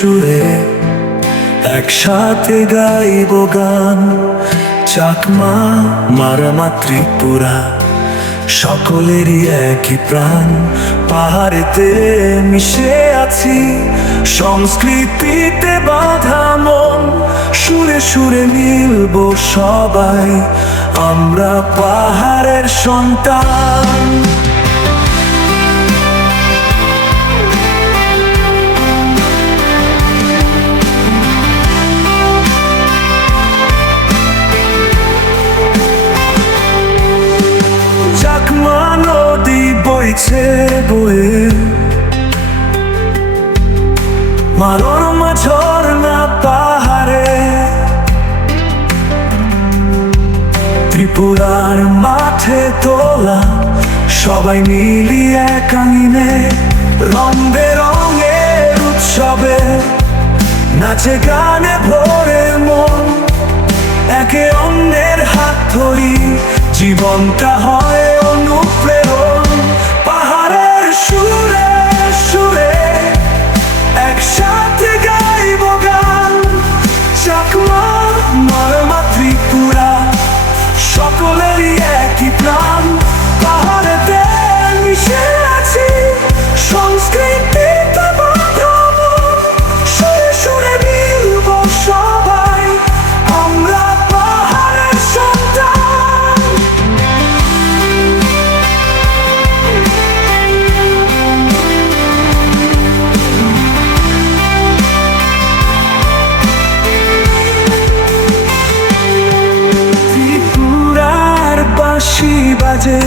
সুরে একসাথে গাইব গান। চাকমা, মারমা, ত্রিপুরা সকলেরই একই প্রাণ। পাহাড়েতে মিশে আছি, সংস্কৃতিতে বাঁধা মন। সুরে সুরে মিলব সবাই, আমরা পাহাড়ের সন্তান। চাকমা নদী বইছে বয়ে, মারমা ঝর্ণা পাহাড়ে। ত্রিপুরার মাঠে তোলা সবাই মিলিয়ে এক আঙিনে। রং বেরঙের উৎসবে নাচে গানে ভরে মন। একে অন্যের হাত ধরি জীবনটা হয় অনুপ্রেরণ। পাহাড়ের সুরে সুরে একসাথে গাইব গান। চাকমা, মারমা, ত্রিপুরা সকলেরই একই প্রাণ। পাহাড়েতে মিশে আছি, সংস্কৃতিতে বাঁধা মন। সুরে সুরে মিলব সবাই, আমরা পাহাড়ের সন্তান। ত্রিপুরার বাঁশি বাজে,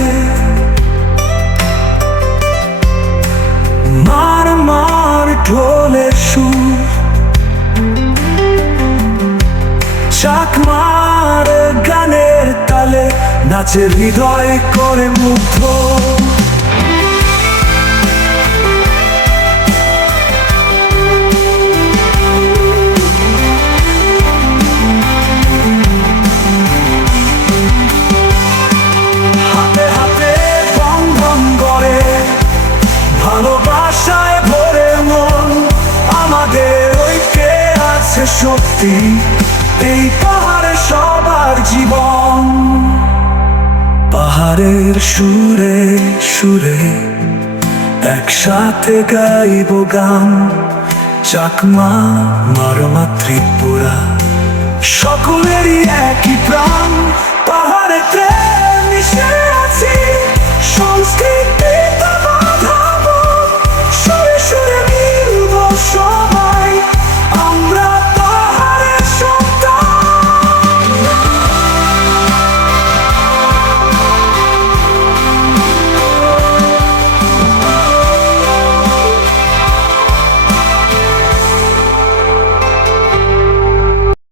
মারমার ঢোলের সুর। চাকমার গানের তালে নাচের হৃদয় করে মুগ্ধ। হাতে হাতে বন্ধন গড়ে, ভালোবাসায় ভরে মন। আমাদের ঐক্যে আছে শক্তি, এই পাহাড়ে সবার জীবন। পাহাড়ের সুরে সুরে একসাথে গাইব গান। চাকমা, মারমা, ত্রিপুরা সকলেরই একই প্রাণ।